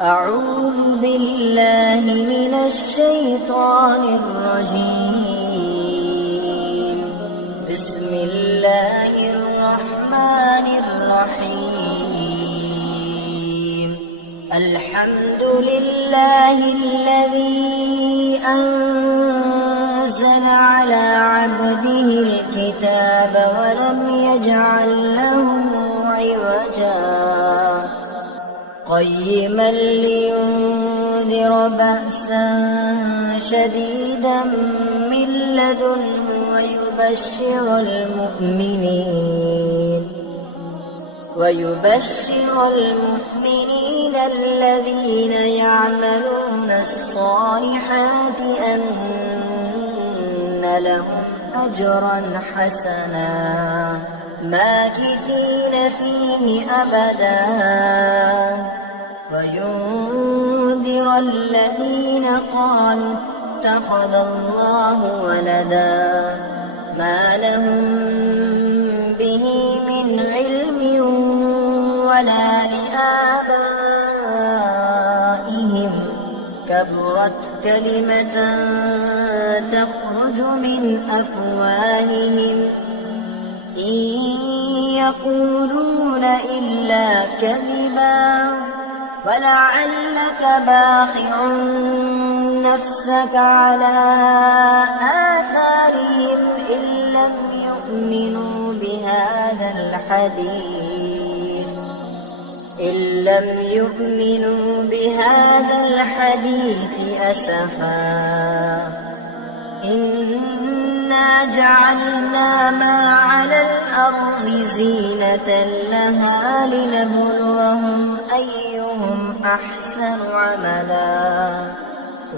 أعوذ بالله من الشيطان الرجيم. بسم الله الرحمن الرحيم. الحمد لله الذي أنزل على عبده الكتاب ولم يجعل له عوجا قيما لينذر بأسا شديدا من لدنه ويبشر المؤمنين الذين يعملون الصالحات أن لهم أجرا حسنا ماكثين فيه أبدا وينذر الذين قالوا اتخذ الله ولدا ما لهم به من علم ولا لآبائهم كبرت كلمة تخرج من أفواههم إن يقولون إلا كذبا فلعلك باخع نفسك على آثارهم إن لم يؤمنوا بهذا الحديث أسفا إنا جعلنا ما على الأرض زينة لها لنبلوهم أيهم أحسن عملا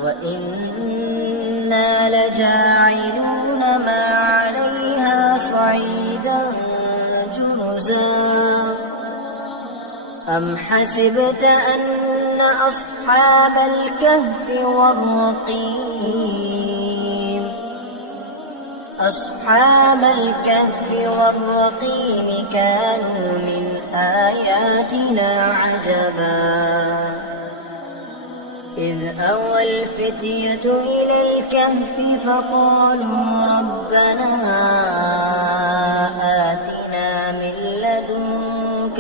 وإنا لجاعلون ما عليها صعيدا جرزا أم حسبت أن أصحاب الكهف والرقيم كانوا من آياتنا عجبا إذ أوى الفتية إلى الكهف فقالوا ربنا آتنا من لدنك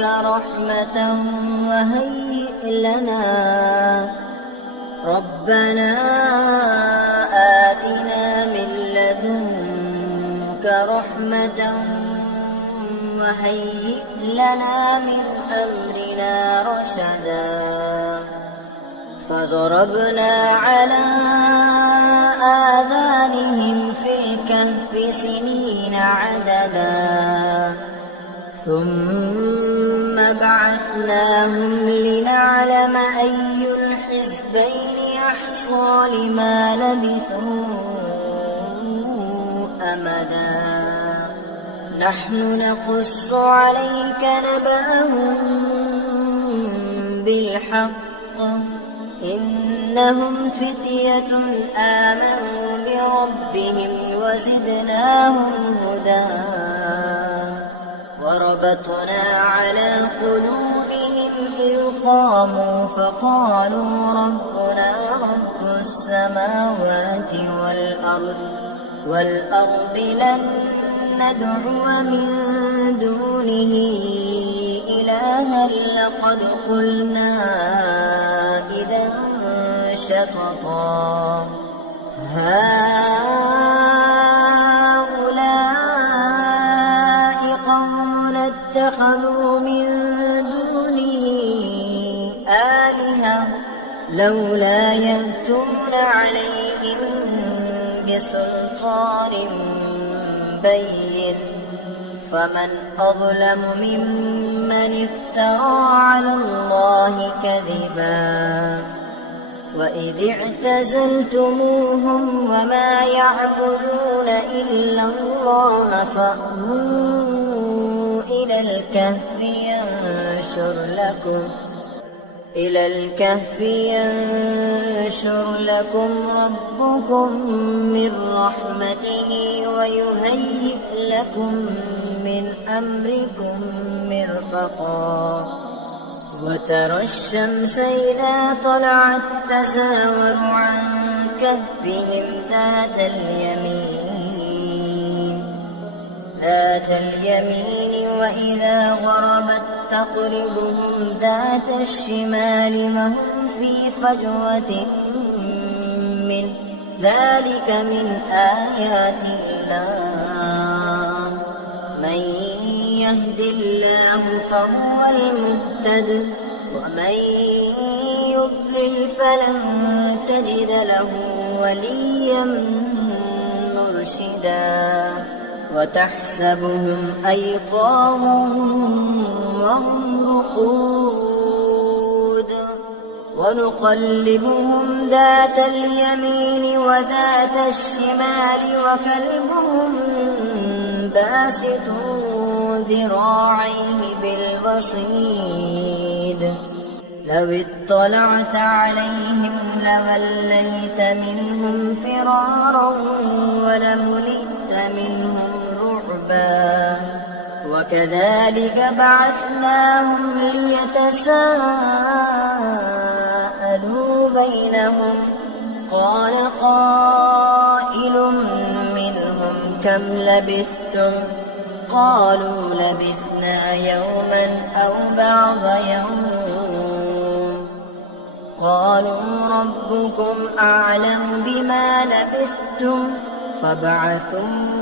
رحمة وهيئ لنا من أمرنا رشدا فضربنا على آذانهم في الكهف سنين عددا ثم بعثناهم لنعلم أي الحزبين أحصى لما لبثوا أمدا نحن نقص عليك نبأهم بالحق إنهم فتية آمنوا بربهم وزدناهم هدى وربطنا على قلوبهم إذ قاموا فقالوا ربنا رب السماوات والأرض لن ندعو من دونه إلها لقد قلنا إذا شططا هؤلاء قوم اتخذوا من دونه آلهة لولا يأتون عليهم بسلطان بين فمن أظلم ممن افترى على الله كذبا وإذ اعتزلتموهم وما يعبدون إلا الله فأووا إلى الكهف ينشر لكم ربكم من رحمته ويهيئ لكم من أمركم مرفقا وترى الشمس إذا طلعت تزاور عن كهفهم ذات اليمين وإذا غربت تقرضهم ذات الشمال وهم في فجوة منه ذلك من آيات الله من يهد الله فهو المهتد ومن يضلل فلن تجد له وليا مرشدا وتحسبهم أيقاظا وهم رقود ونقلبهم ذات اليمين وذات الشمال وكلبهم باسط ذراعيه بالوصيد لو اطلعت عليهم لوليت منهم فرارا ولملئت منهم رعبا وكذلك بعثناهم ليتساءلوا بينهم قال قائل منهم كم لبثتم قالوا لبثنا يوما أو بعض يوم قالوا ربكم أعلم بما لبثتم فابعثوا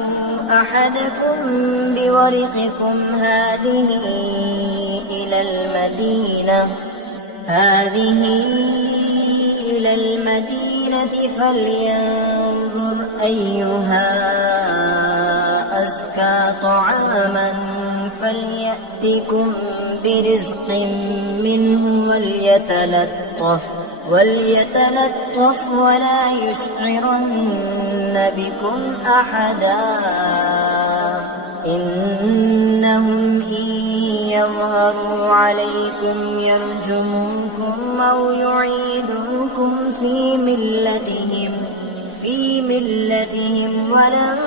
أحدكم بورقكم هذه إلى المدينة فلينظر أيها أزكى طعاما فليأتكم برزق منه وليتلطف ولا يشعرن بكم أحدا إنهم إن يظهروا عليكم يرجموكم أو يعيدوكم في ملتهم ولن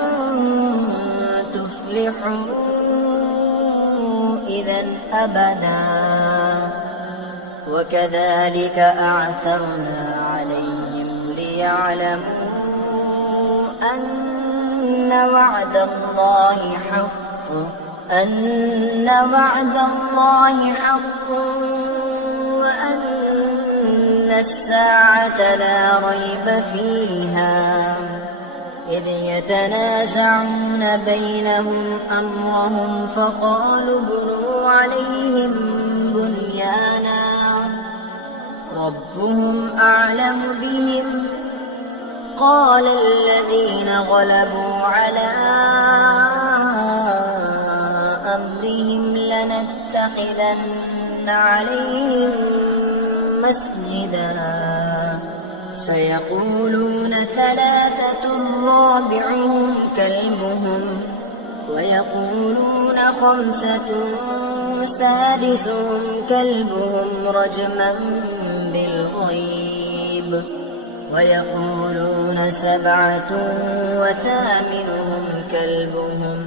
تفلحوا إذا أبدا وكذلك أعثرنا عليهم ليعلموا أن وعد الله حق وأن الساعة لا ريب فيها إذ يتنازعون بينهم أمرهم فقالوا ابنوا عليهم بنيانا ربهم أعلم بهم قال الذين غلبوا على أمرهم لنتخذن عليهم مسجدا سيقولون ثلاثة رابعهم كلبهم ويقولون خمسة سادسهم كلبهم رجما بالغيب ويقولون سبعة وثامنهم كلبهم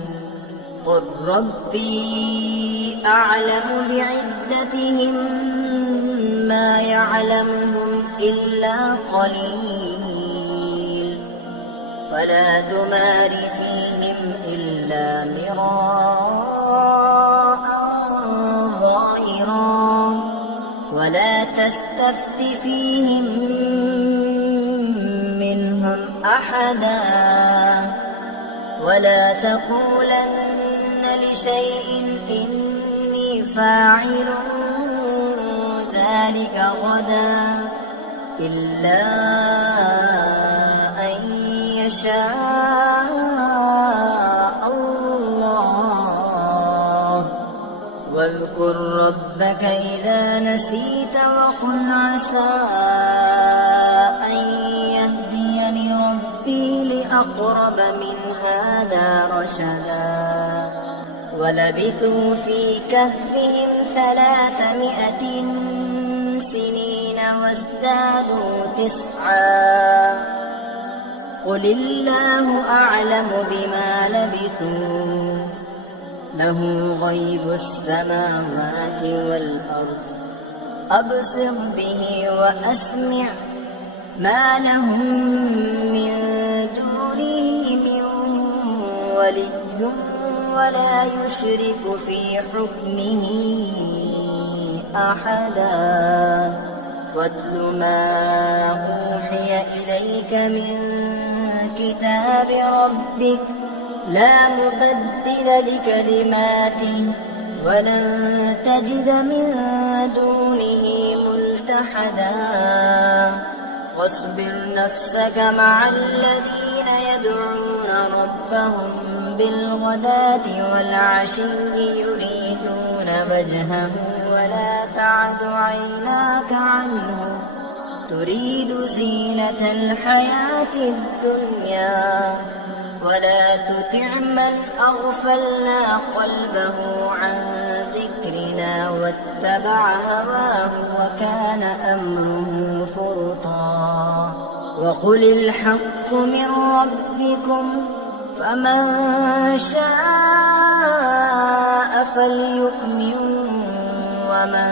قل ربي أعلم بعدتهم ما يعلمهم إلا قليل فلا تمار فيهم إلا مراء ظاهرا ولا تستفت فيهم منهم أحدا ولا تقولن لشيء إني فاعل ذلك غدا إلا أن يشاء الله واذكر ربك إذا نسيت وقل عسى أن يهديني ربي لأقرب من هذا رشدا ولبثوا في كهفهم 300 سنين وازدادوا 9 قل الله أعلم بما لبثوا له غيب السماوات والأرض أبصر به وأسمع ما لهم من دونه من ولي ولا يشرك في حكمه أحدا واتل ما أوحي إليك من كتاب ربك لا مبدل لكلماته ولن تجد من دونه ملتحدا واصبر نفسك مع الذين يدعون ربهم بالغداة والعشي يريدون وجهه ولا تعد عيناك عنه تريد زينة الحياة الدنيا ولا تطع من أغفلنا قلبه عن ذكرنا واتبع هواه وكان أمره فرطا وقل الحق من ربكم فمن شاء فليؤمن ومن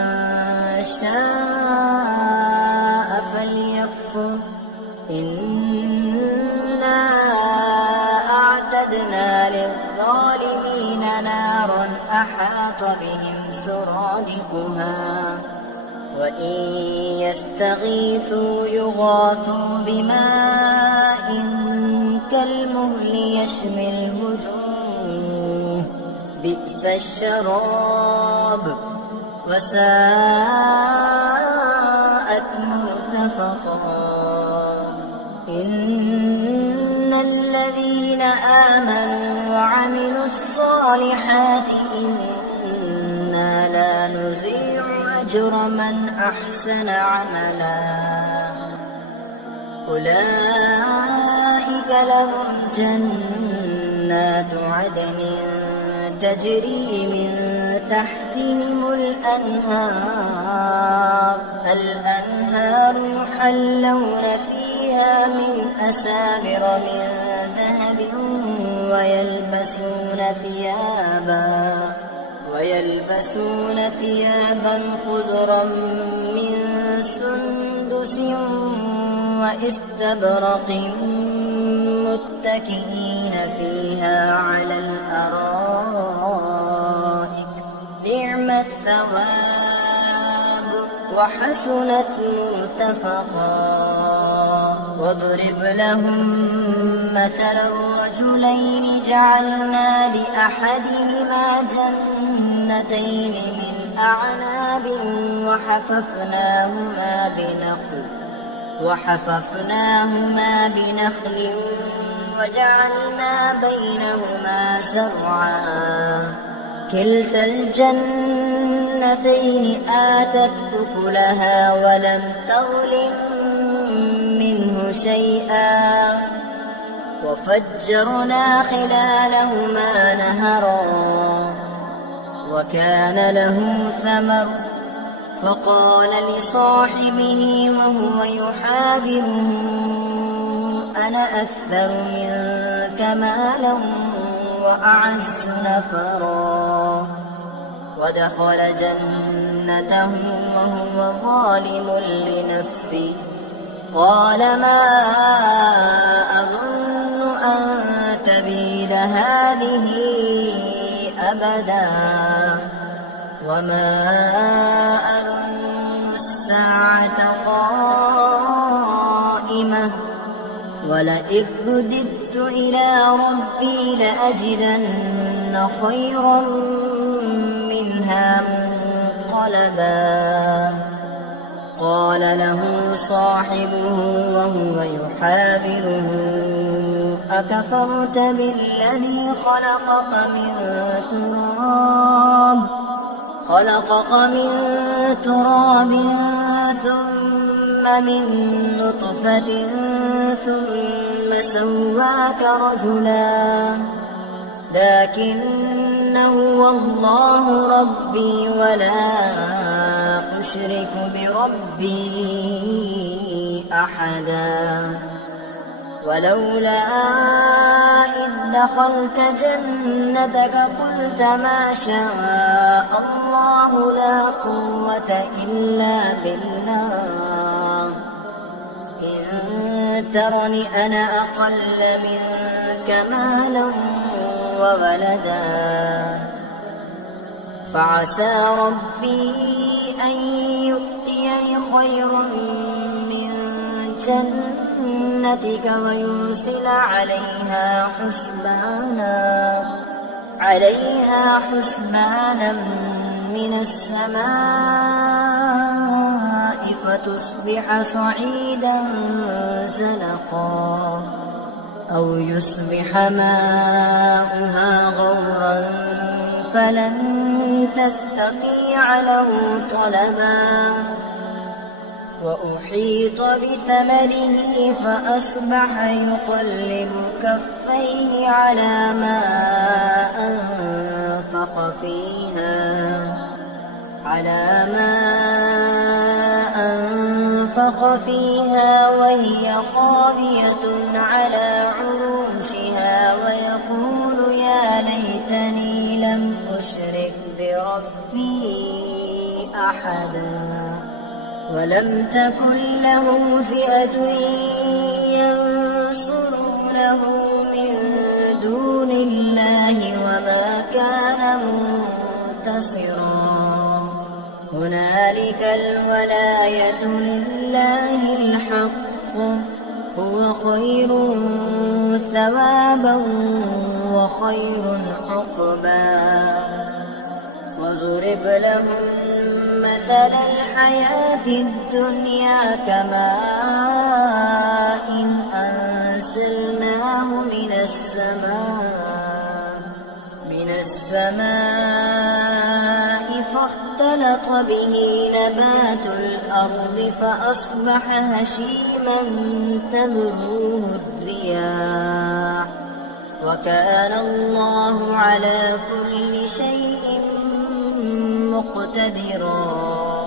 شاء فليكفر إنا أعتدنا للظالمين نارا أحاط بهم سرادقها وإن يستغيثوا يغاثوا بماء كالمهل يشوي الوجوه بئس الشراب وساءت مرتفقا إن الذين آمنوا وعملوا الصالحات إنا لا نضيع أجر من أحسن عملا أولئك لهم جنات عدن تجري من تحتهم الأنهار يحلون فيها من أساور من ذهب ويلبسون ثيابا خضرا من سندس واستبرق متكئين فيها على الأرائك نعم الثواب وحسنت مرتفقا واضرب لهم مثل الرجلين جعلنا لأحدهما جنتين من أعناب وحففناهما بنخل وجعلنا بينهما زرعا كلتا الجنتين آتت أكلها ولم تظلم منه شيئا وفجرنا خلالهما نهرا وكان له ثمر فقال لصاحبه وهو يحاوره أنا أكثر منك مالا وأعز نفرا ودخل جنته وهو ظالم لنفسه قال ما أظن أن تبيد هذه أبدا وما أظن الساعة قائمة ولئن رددت إلى ربي لأجدن خيرا منها منقلبا قال له صاحبه وهو يحاوره أكفرت بالذي خلقك من تراب ثم من نطفة ثم سواك رجلا لكن هو الله ربي ولا أشرك بربي أحدا ولولا إذ دخلت جنتك قلت ما شاء الله لا قوة إلا بالله إن ترني أنا أقل منك مالا وولدا فعسى ربي أن يؤتيني خيرا من جنتك ويرسل عليها حسبانا من السماء فتصبح صعيدا زلقا أو يصبح ماؤها غورا فلن تستطيع له طلبا وأحيط بثمره فأصبح يقلب كفيه على ما أنفق فيها وهي خاوية على عروشها ويقول يا ليتني لم أشرك بربي أحدا ولم تكن له فئة ينصرونه من دون الله وما كان منتصرا هنالك الولاية لله الحق هو خير ثوابا وخير عقبا وضرب لهم مثل الحياة الدنيا كماء إن أنزلناه من السماء فاختلط به نبات الأرض فأصبح هشيما تذروه الرياح وكان الله على كل شيء مقتدرا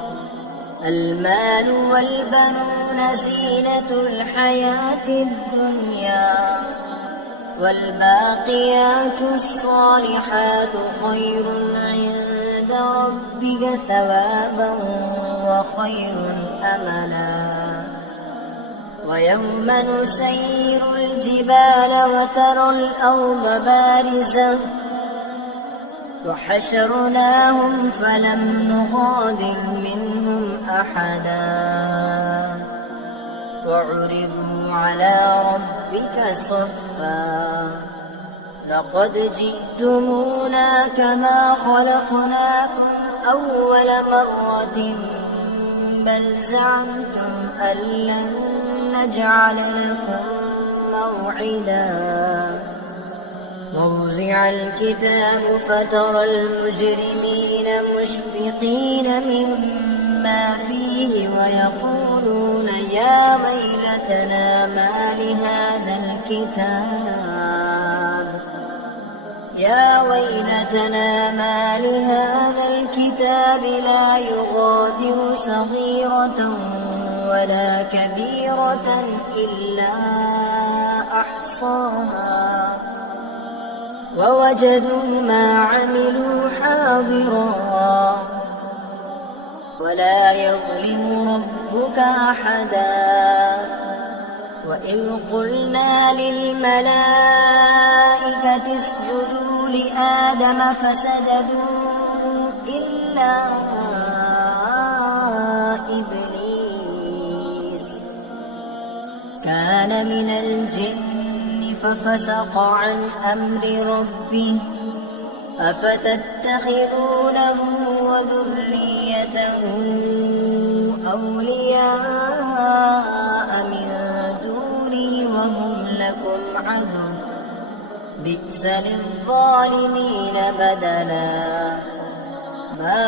المال والبنون زينة الحياة الدنيا والباقيات الصالحات خير عند ربك ثوابا وخير أملا ويوم نسير الجبال وترى الأرض بارزة وحشرناهم فلم نغادر منهم أحدا وعرضوا على ربك صفا لقد جئتمونا كما خلقناكم أول مرة بل زعمتم أن لن نجعل لكم موعدا ووزع الكتاب فترى المجرمين مشفقين مما فيه ويقولون يا ويلتنا ما لهذا الكتاب لا يغادر صغيرة ولا كبيرة إلا أحصاها ووجدوا ما عملوا حاضرا ولا يظلم ربك أحدا وإذ قلنا للملائكة اسجدوا لآدم فسجدوا إلا إبليس كان من الجن ففسق عن أمر ربه أفتتخذونه وذريته أولياء من دوني وهم لكم عدو بئس للظالمين بدلا ما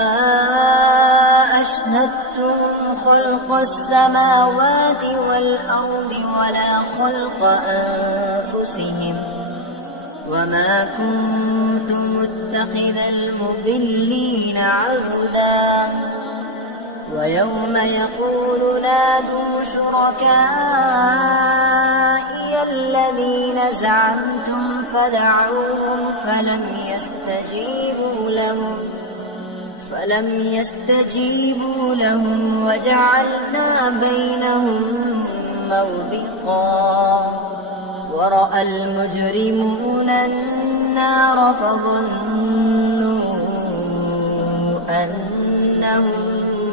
أشهدتهم خلق السماوات والأرض ولا خلق أنفسهم وما كنت متخذ المضلين عهدا ويوم يقول نادوا شركائي الذين زعمتم فدعوهم فلم يستجيبوا لهم وجعلنا بينهم موبقا ورأى المجرمون النار فظنوا أنهم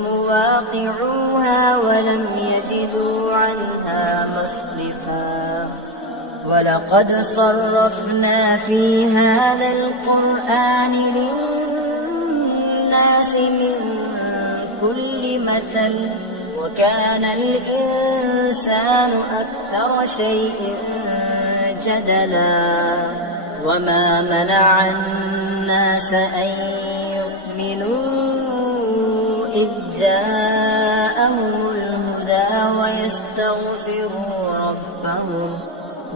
مواقعوها ولم يجدوا عنها مصرفا ولقد صرفنا في هذا القرآن للناس من كل مثل وكان الإنسان أكثر شيء جدلا وما منع الناس أن يؤمنوا إذ جاءهم الهدى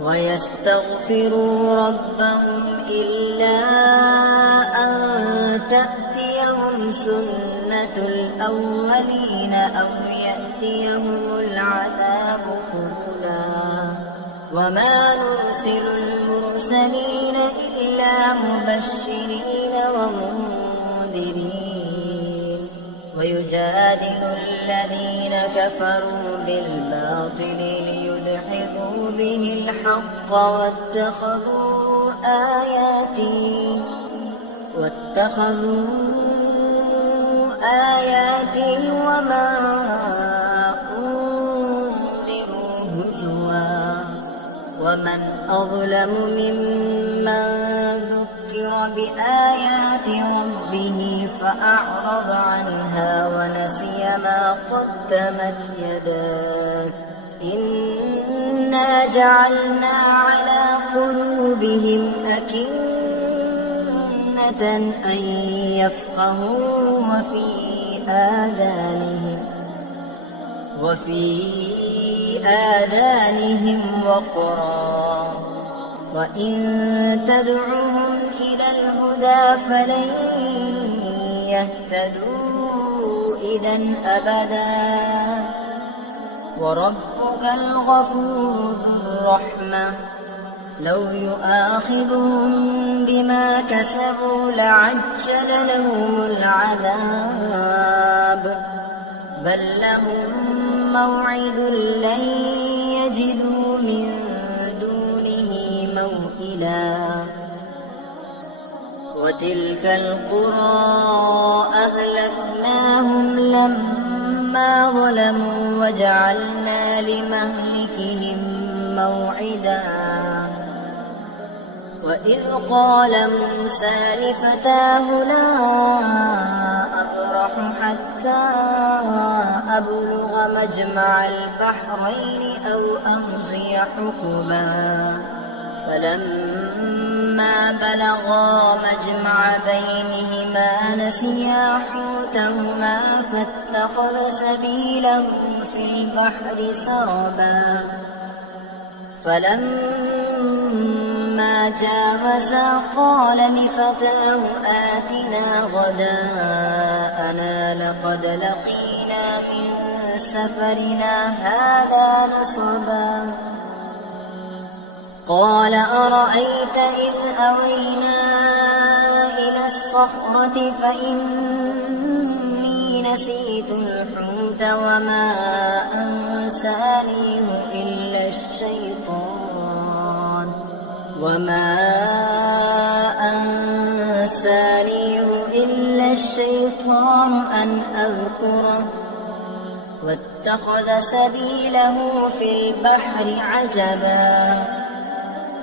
ويستغفروا ربهم إلا أن تأتيهم سنة الأولين أو يأتيهم العذاب قبلا وما نرسل المرسلين إلا مبشرين ومنذرين ويجادل الذين كفروا بالباطل ليدحضوا به الحق واتخذوا آياتي وما أنذروا هزوا ومن أظلم ممن ذكر بآيات ربه فأعرض عنها ونسي ما قدمت يداه إنا جعلنا على قلوبهم أكنة أن يفقهوا وفي آذانهم وقرا وإن تدعهم إلى الهدى فلن يهتدوا إذا أبدا وربك الغفور ذو الرحمة لو يؤاخذهم بما كسبوا لعجل لهم العذاب بل لهم موعد لن يجدوا من دونه موئلا وتلك القرى أهلكناهم لما ظلموا وجعلنا لمهلكهم موعدا وإذ قال موسى لفتاه لا أبرح حتى أبلغ مجمع البحرين أو أمضي حقبا فلما بلغا مجمع بينهما نسيا حوتهما فاتخذ سبيله في البحر سربا فلما جاوزا قال لفتاه آتنا غداءنا لقد لقينا من سفرنا هذا نصبا قال أرأيت إذ أوينا إلى الصخرة فإني نسيت الحوت وما أنسانيه إلا الشيطان أن أذكره واتخذ سبيله في البحر عجبا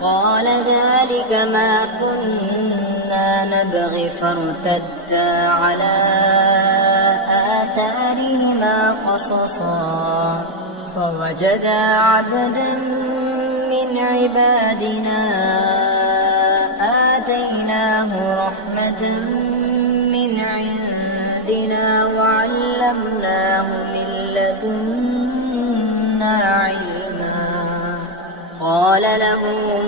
قال ذلك ما كنا نبغي فارتدا على آثارهما قصصا فوجدا عبدا من عبادنا آتيناه رحمة من عندنا وعلمناه من لدنا علما قال له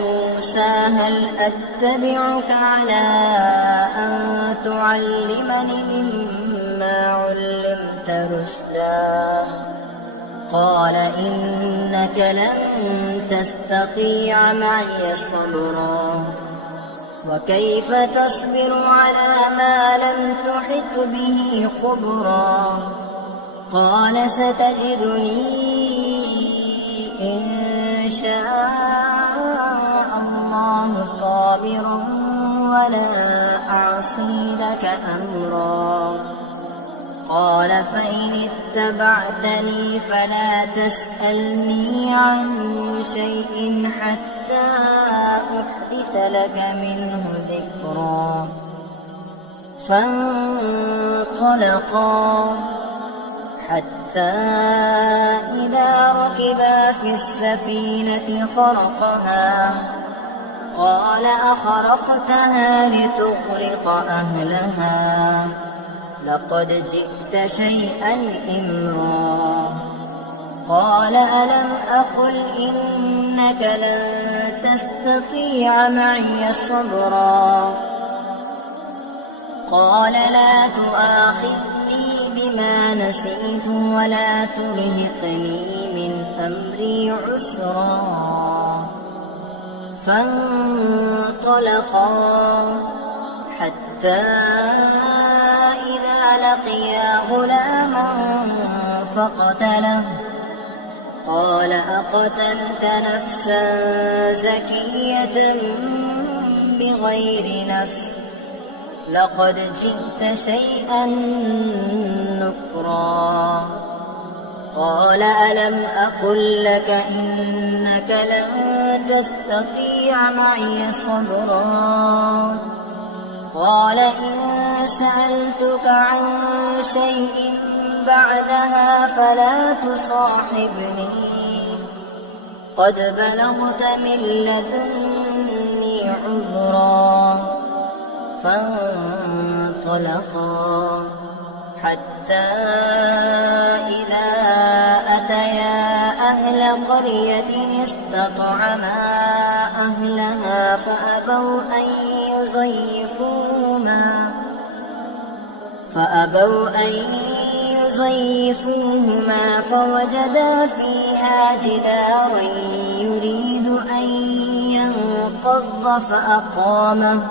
موسى هل أتبعك على أن تعلمني مما علمت رشدا قال إنما إنك لن تستطيع معي صبرا وكيف تصبر على ما لم تحط به خبرا قال ستجدني إن شاء الله صابرا ولا أعصي لك أمرا قال فإن اتبعتني فلا تسألني عن شيء حتى أحدث لك منه ذكرا فانطلقا حتى إذا ركبا في السفينة خرقها قال أخرقتها لتغرق أهلها لقد جئت شيئا إمرا قال ألم أقل إنك لن تستطيع معي صبرا قال لا تؤاخذني بما نسيت ولا ترهقني من أمري عسرا فانطلقا حتى إذا لقيا غلاما فقتله قال أقتلت نفسا زكية بغير نفس لقد جئت شيئا نكرا قال ألم أقل لك إنك لن تستطيع معي صبرا قال إن سألتك عن شيء بعدها فلا تصاحبني قد بلغت من لدني عذرا فانطلقا حتى إذا أتيا أهل قرية استطعما أهلها فأبوا أن يضيفوهما فوجدا فيها جدارا يريد أن ينقض فأقامه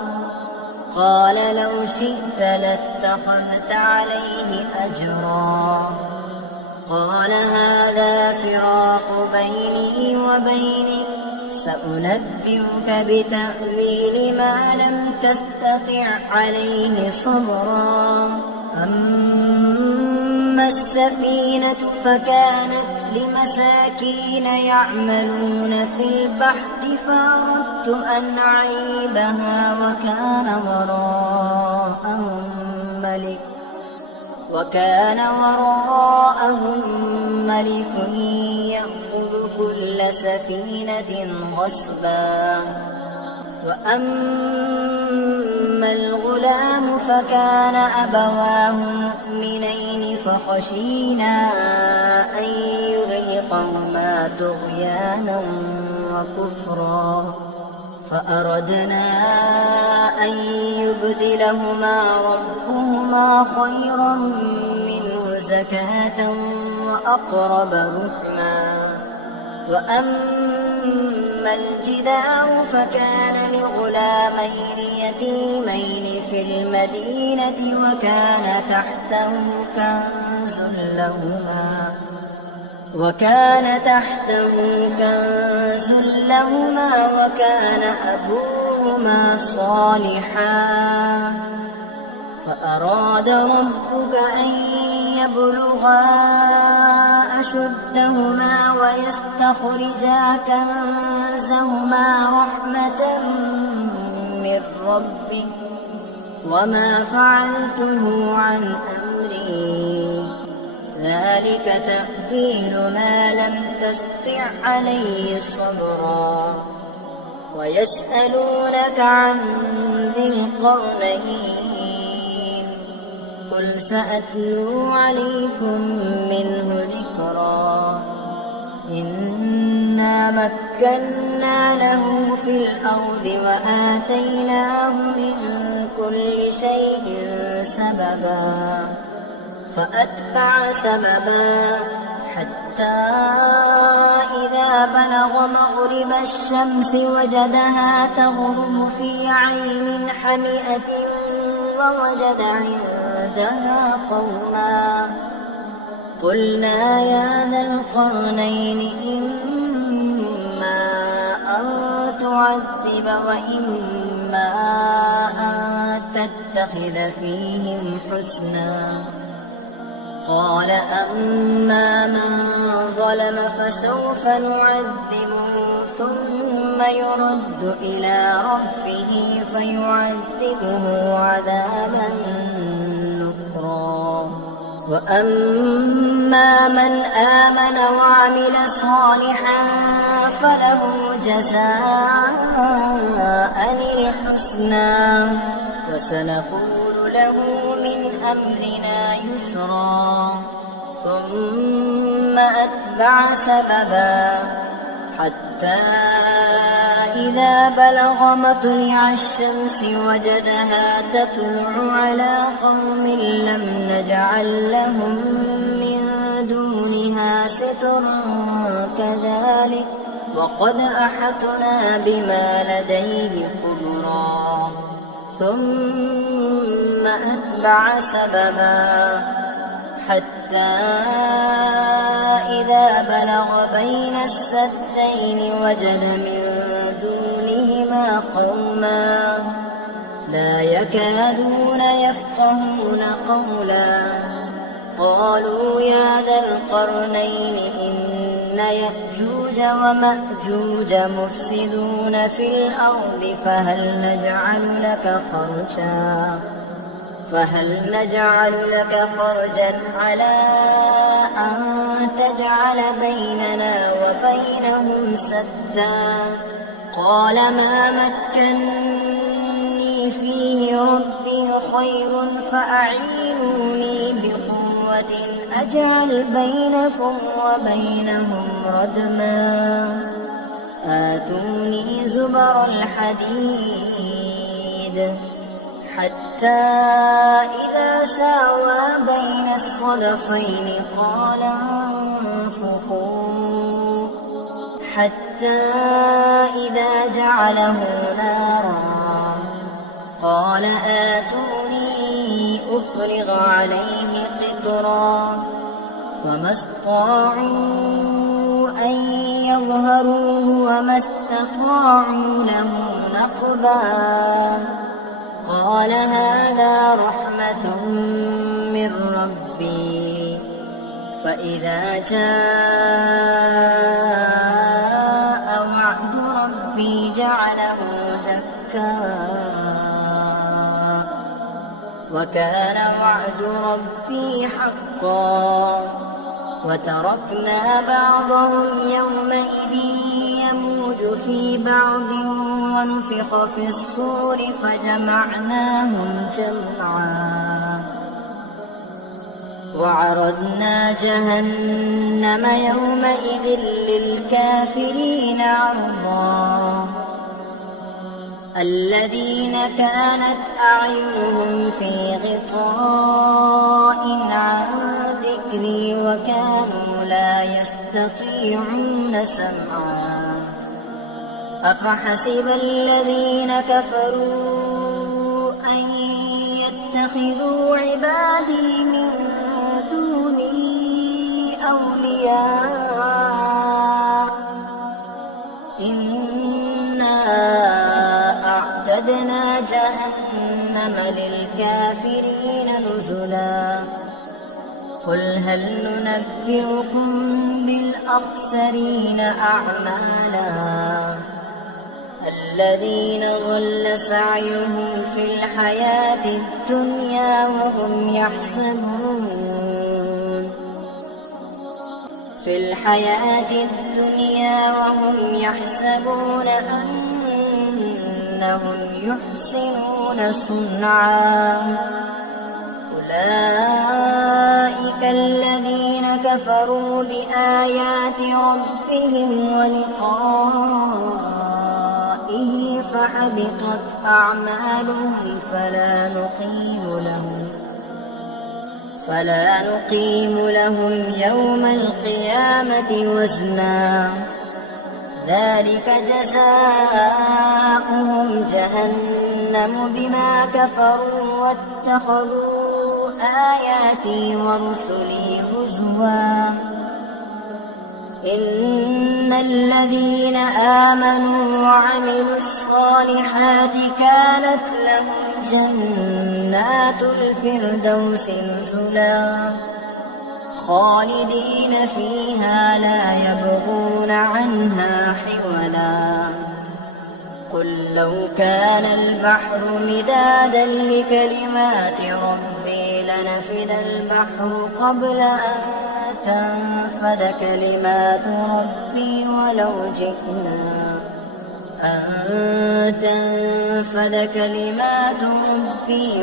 قال لو شئت لاتخذت عليه أجرا قال هذا فراق بيني وبينك سأنبئك بتأويل ما لم تستطع عليه صبرا أما السفينة فكانت لمساكين يعملون في البحر فأردت أن أعيبها وكان وراءهم ملك يأخذ كل سفينة غصبا وأما الغلام فكان أبواه مؤمنين فخشينا أن يرهقهما طغيانا وكفرا فأردنا أن يبدلهما ربهما خيرا منه زكاة وأقرب رحما وأما الجدار فكان لغلامين يتيمين في المدينة وكان تحته كنز لهما وكان أبوهما صالحا فأراد ربك أن يبلغا أشدهما ويستخرجا كنزهما رحمة من ربك وما فعلته عن أمري ذلك تأويل ما لم تستطع عليه صبرا ويسألونك عن ذي القرنين قل سأتلو عليكم منه ذكرا إنا مكنا له في الأرض وآتيناه من كل شيء سببا فأتبع سببا حتى إذا بلغ مغرب الشمس وجدها تغرب في عين حمئة ووجد عندها قوما. قلنا يا ذا القرنين إما أن تعذب وإما أن تتخذ فيهم حسنا. قال أما من ظلم فسوف نعذبه ثم يرد إلى ربه فيعذبه عذابا نكرا. وأما من آمن وعمل صالحا فله جزاء الحسنى وسنقول له من أمرنا يسرا. ثم أتبع سببا حتى إذا بلغ مطلع الشمس وجدها تطلع على قوم لم نجعل لهم من دونها سترا كذلك وقد أحطنا بما لديه خبرا. ثم أتبع سببا حتى إذا بلغ بين السدين وجد من دونهما قوما لا يكادون يفقهون قولا. قالوا يا ذا القرنين إن يأجوج ومأجوج مفسدون في الأرض فهل نجعل لك خرجا على أن تجعل بيننا وبينهم سدا. قال ما مكني فيه ربي خير فأعينوني بقوة أجعل بينكم وبينهم ردما. آتوني زبر الحديد حتى إذا ساوى بين الصدفين قال انفخوا حتى إذا جعله نارا قال آتوني أفرغ عليه قطرا. فما استطاعوا أن يظهروه وما استطاعوا له نقبا. قال هذا رحمة من ربي فإذا جاء وعد ربي جعله دكا وكان وعد ربي حقا. وتركنا بعضهم يومئذ يموج في بعض ونفخ في الصور فجمعناهم جمعا. وعرضنا جهنم يومئذ للكافرين عرضا. الذين كانت أعينهم في غطاء عن ذكري وكانوا لا يستطيعون سمعا. أفحسب الذين كفروا أن يتخذوا عبادي من دوني أولياء إنا أعتدنا جهنم للكافرين نزلا. قل هل ننبئكم بالأخسرين أعمالا الذين ضل سعيهم في الحياة الدنيا وهم يحسبون أنهم يحسنون صنعا. أولئك الذين كفروا بآيات ربهم ولقائه فحبطت أعمالهم فلا نقيم لهم يوم القيامة وزنا. ذلك جزاؤهم جهنم بما كفروا واتخذوا آياتي ورسلي هزوا إن الذين آمنوا وعملوا الصالحات كانت لهم جنات الفردوس نزلا خالدين فيها لا يبغون عنها حولا قل لو كان البحر مدادا لكلمات ربي لنفد البحر قبل أن تنفد كلمات ربي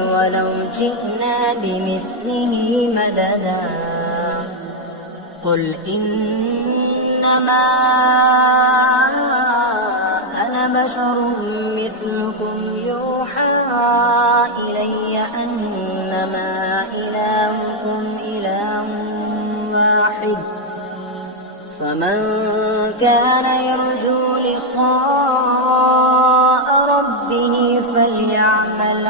ولو جئنا بمثله مددا قل إنما أنا بشر مثلكم يوحى إلي أنما إلهكم إله واحد فمن كان يرجو لقاء ربه فليعمل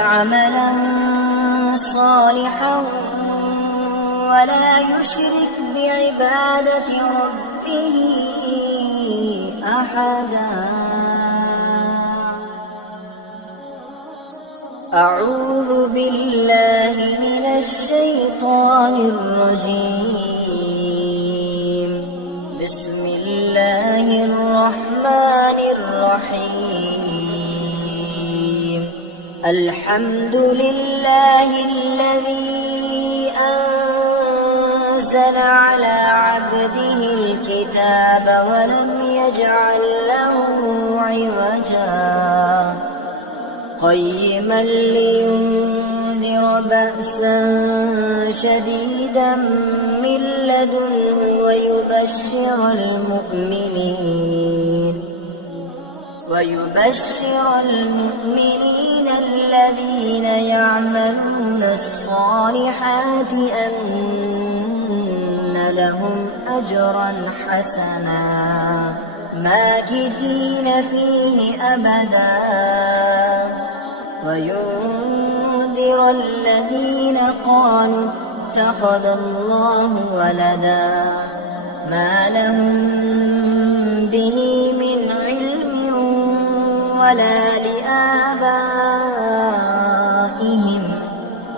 عملا صالحا ولا يشرك بعبادة ربه أحدا. أعوذ بالله من الشيطان الرجيم. بسم الله الرحمن الرحيم. الحمد لله الذي أنزل على عبده الكتاب ولم يجعل له عوجا قيما لينذر بأسا شديدا من لدنه ويبشر المؤمنين الذين يعملون الصالحات أن لهم أجرا حسنا ماكثين فيه أبدا وينذر الذين قالوا اتخذ الله ولدا ما لهم به من علم ولا لآبائهم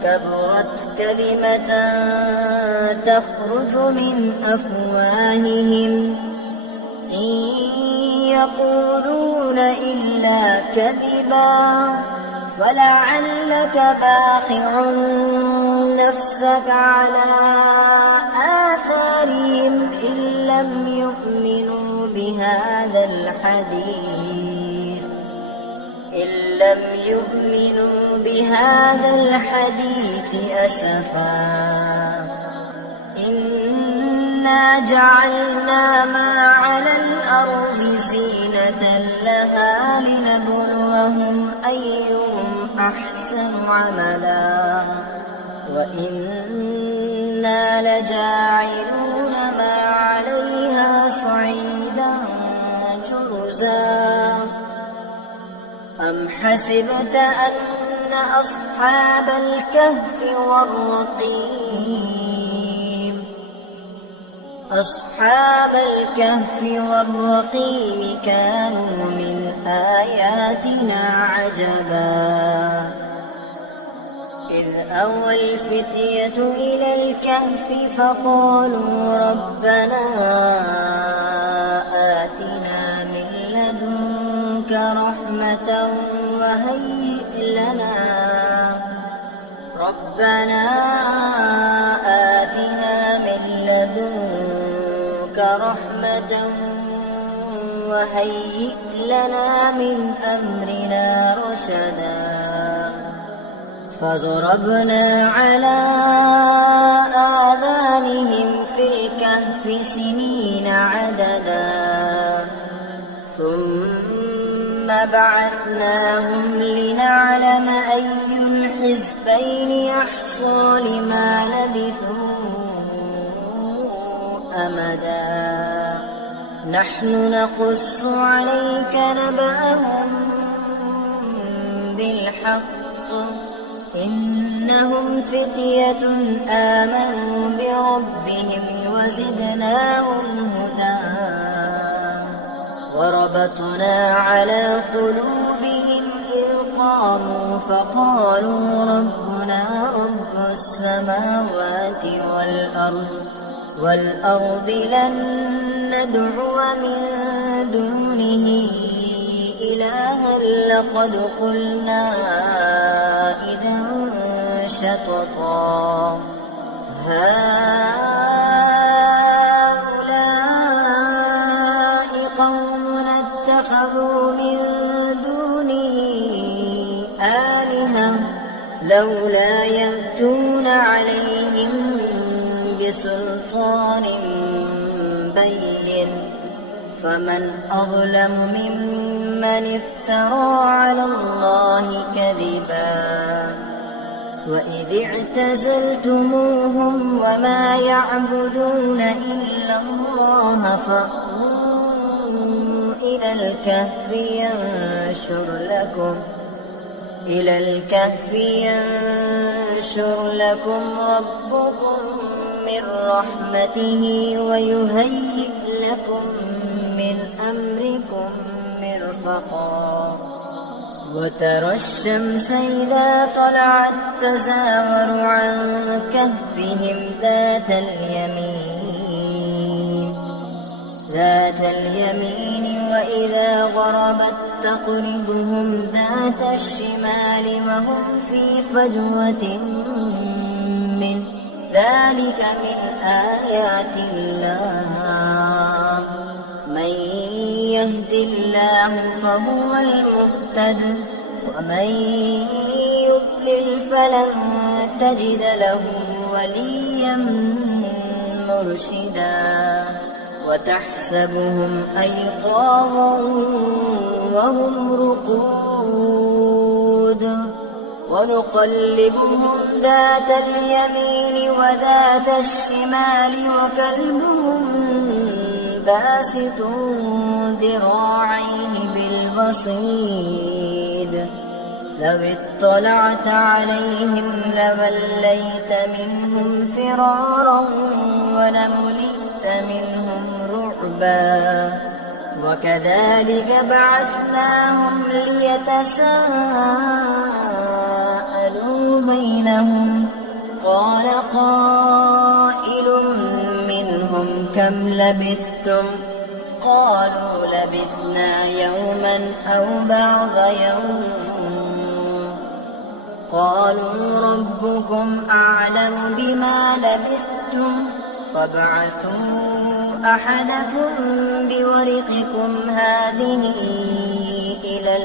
كبرت كلمة تخرج من أفواههم إن يقولون إلا كذبا فلعلك باخع نفسك على آثارهم إن لم يؤمنوا بهذا الحديث أسفا. إنا جعلنا ما على الأرض زينة لها لنبلوهم أيهم أحسن عملا وإنا لجاعلون ما عليها صعيدا جرزا. أم حسبت أن أصحاب الكهف والرقيم كانوا من آياتنا عجبا إذ أوى الفتية إلى الكهف فقالوا ربنا آتنا من لدنك رحمة وهيئ لنا من أمرنا رشدا. فضربنا على آذانهم في الكهف سنين عددا ثم بعثناهم لنعلم أي الحزبين أحصى لما لبثوا أمدا نحن نقص عليك نبأهم بالحق إنهم فتية آمنوا بربهم وزدناهم هدى وربطنا على قلوبهم إذ قاموا فقالوا ربنا رب السماوات والأرض لن ندعو من دونه إلها لقد قلنا إذا شططا هؤلاء قوم اتخذوا من دونه آلهة لولا يأتون عليهم بسلطان بين فمن أظلم ممن افترى على الله كذبا وإذ اعتزلتموهم وما يعبدون إلا الله فأووا إلى الكهف ينشر لكم ربكم من رحمته ويهيئ لكم من أمركم مرفقا وترى الشمس إذا طلعت تزاور عن كهفهم ذات اليمين وإذا غربت تقرضهم ذات الشمال وهم في فجوة منه ذلك من آيات الله من يهد الله فهو المهتد ومن يضلل فلن تجد له وليا مرشدا وتحسبهم أيقاظا وهم رقود ونقلبهم ذات اليمين وذات الشمال وكلبهم باسط ذراعيه بالوصيد لو اطلعت عليهم لوليت منهم فرارا ولملئت منهم رعبا وكذلك بعثناهم ليتساءلوا بينهم قال قائل منهم كم لبثتم قالوا لبثنا يوما أو بعض يوم قالوا ربكم أعلم بما لبثتم فابعثوا أحدكم بورقكم هذه إلى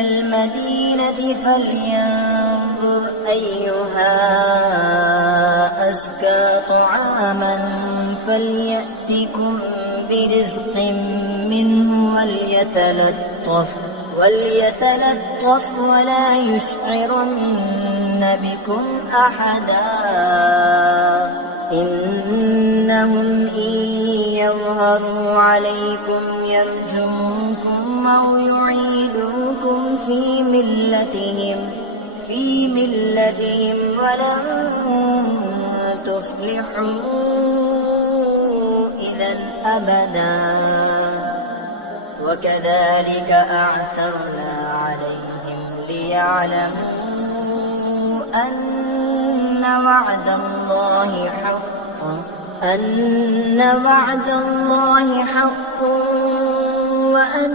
المدينة فلينظر أيها أزكى طعاما فليأتكم برزق منه وليتلطف ولا يشعرن بكم أحدا إنهم إن يظهروا عليكم يرجموكم أو يعيدوكم في ملتهم ولن تفلحوا إذا أبدا وكذلك أعثرنا عليهم ليعلموا أن وعد الله حق وأن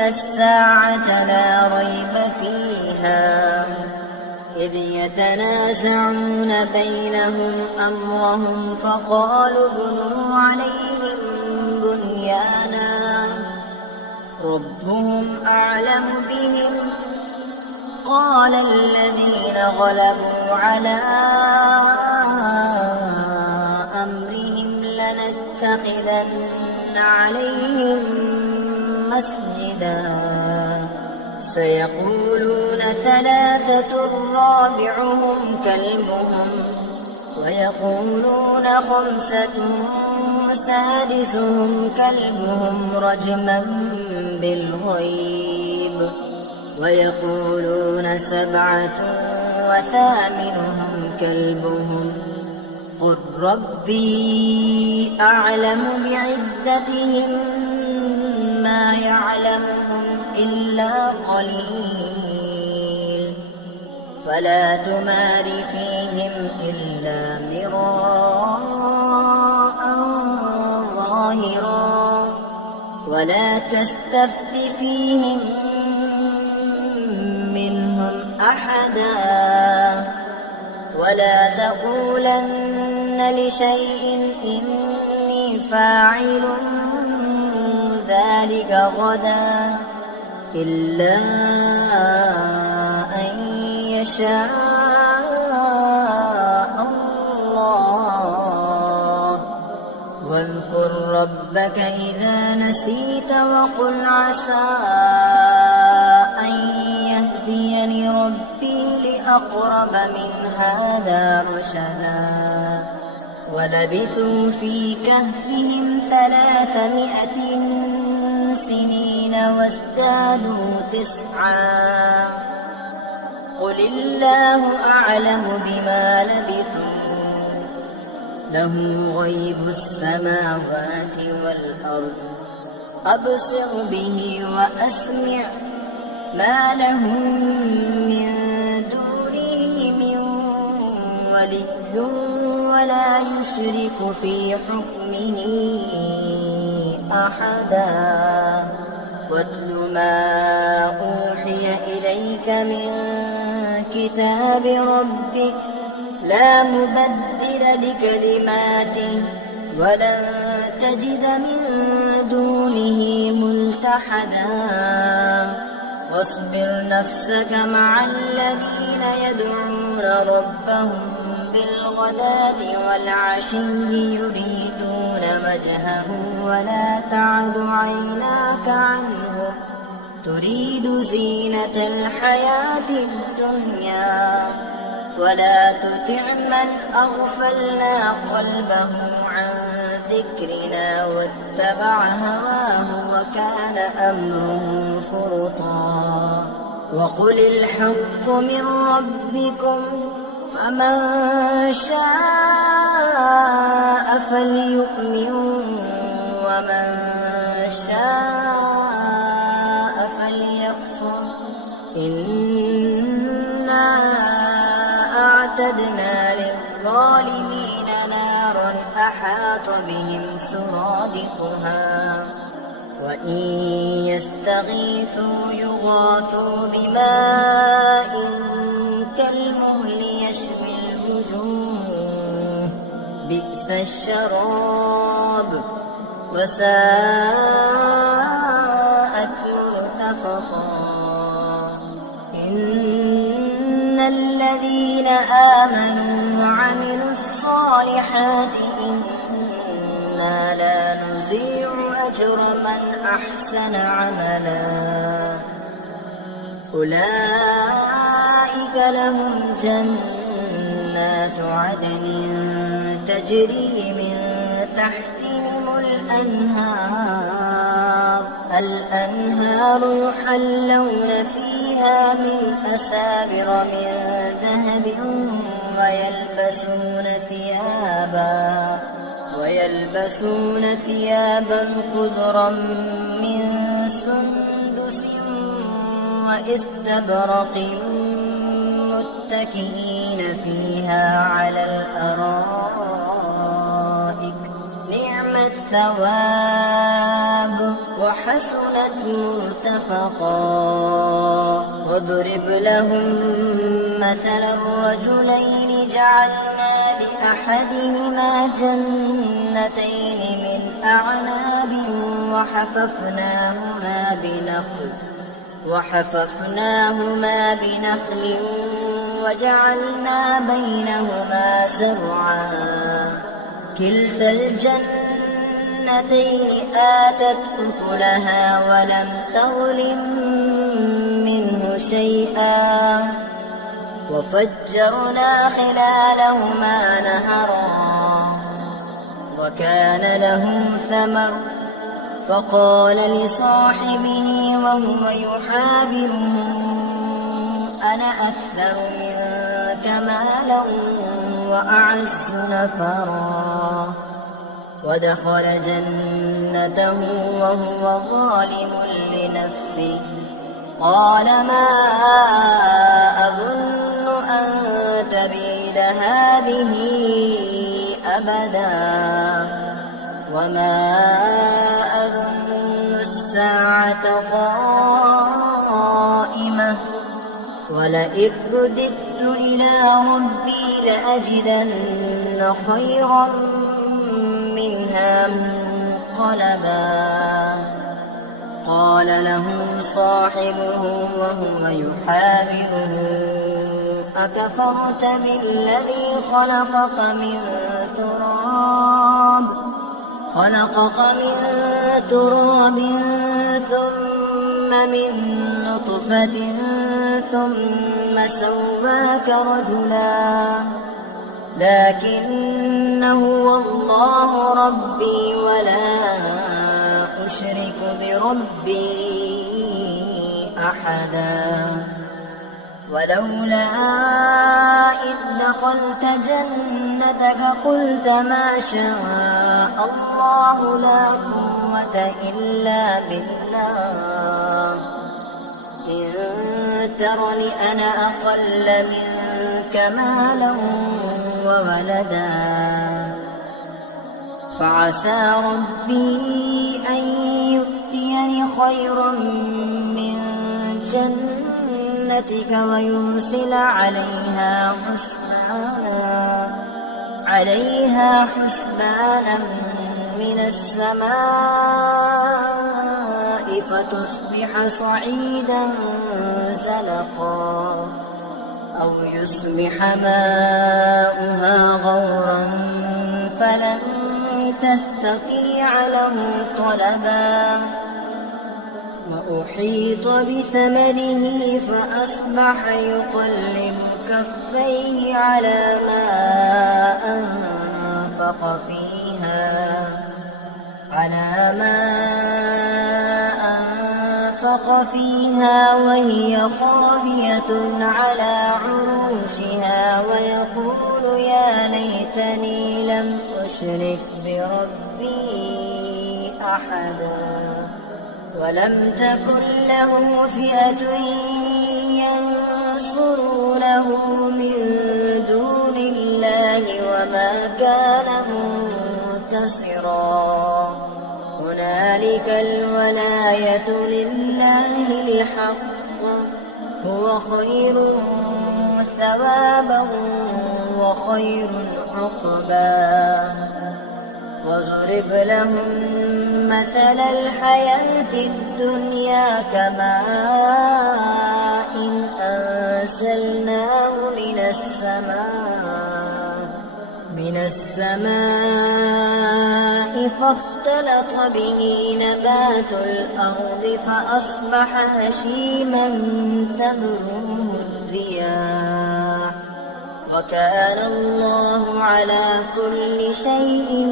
الساعة لا ريب فيها إذ يتنازعون بينهم أمرهم فقالوا ابنوا عليهم بنيانا ربهم أعلم بهم قال الذين غلبوا على أمرهم لنتخذن عليهم مسجدا سيقولون ثلاثة رابعهم كلبهم ويقولون خمسة سادسهم كلبهم رجما بالغيب ويقولون سبعة وثامنهم كلبهم قل ربي أعلم بعدتهم ما يعلمهم إلا قليل فلا تمار فيهم إلا مراء ظاهرا ولا تستفت فيهم منهم أحدا ولا تقولن لشيء إني فاعل ذلك غدا إلا أن يشاء الله واذكر ربك إذا نسيت وقل عسى أن يهديني ربي لأقرب من هذا رشدا ولبثوا في كهفهم 300 سنين وازدادوا 9 قل الله أعلم بما لبثوا له غيب السماوات والأرض أبصر به وأسمع ما لهم من دونه من ولي ولا يشرك في حكمه أحدا واتل ما أوحي إليك من كتاب ربك لا مبدل لكلماته ولن تجد من دونه ملتحدا واصبر نفسك مع الذين يدعون ربهم بالغداة والعشي يريدون وجهه ولا تعد عيناك عنهم تريد زينة الحياة الدنيا ولا تطع من أغفلنا قلبه عن ذكرنا واتبع هواه وكان أمره فرطا وقل الحق من ربكم فمن شاء فليؤمن ومن شاء فليكفر إنا أعتدنا للظالمين نارا أحاط بهم سرادقها وإن يستغيثوا يغاثوا بماء كالمهل يشوي الوجوه بئس الشراب وساءت مرتفقا إن الذين آمنوا وعملوا الصالحات إنا لا نضيع أجر من أحسن عملا أولئك لهم جنات عدن تجري من تحتهم الأنهار يحلون فيها من أساور من ذهب ويلبسون ثيابا خضرا من سندس واستبرق متكئين فيها على الأرائك نعم الثواب وحسنت مرتفقا واضرب لهم مثلا الرجلين جعلنا لأحدهما جنتين من أعناب وحففناهما بنخل وجعلنا بينهما زرعا كلتا الجنتين آتت أكلها ولم تظلم منه شيئا وفجرنا خلالهما نهرا وكان له ثمر فقال لصاحبه وهو يحاوره أنا أكثر منك مالا وأعز نفرا ودخل جنته وهو ظالم لنفسه قال ما أظن أن تبيد هذه أبدا وما أظن الساعة قائمة ولئن رددت إلى ربي لأجدن خيرا منها منقلبا قال له صاحبه وهو يحاوره أكفرت بالذي خلقك من تراب ثم من نطفة ثم سواك رجلا لكن هو الله ربي ولا أشرك بربي أحدا ولولا إذ دخلت جنتك قلت ما شاء الله لا قوة إلا بالله إن ترني أنا أقل منك مالا وولدا فعسى ربي أن يؤتيني خيرا من جنتك ويرسل عليها حسبانا من السماء فتصبح صعيدا زلقا أو يصبح ماؤها غورا فلن تستطيع له طلبا وأحيط بثمره فأصبح يقلب كفيه على ما أنفق فيها وهي خاوية على عروشها ويقول يا ليتني لم أشرك بربي أحدا ولم تكن له فئة ينصرونه من دون الله وما كان منتصرا هنالك الولاية لله الحق هو خير ثوابا وخير عقبا واضرب لهم مثل الحياة الدنيا كماء إن أنزلناه من السماء فاختلط به نبات الأرض فأصبح هشيما تذروه الرياح وكان الله على كل شيء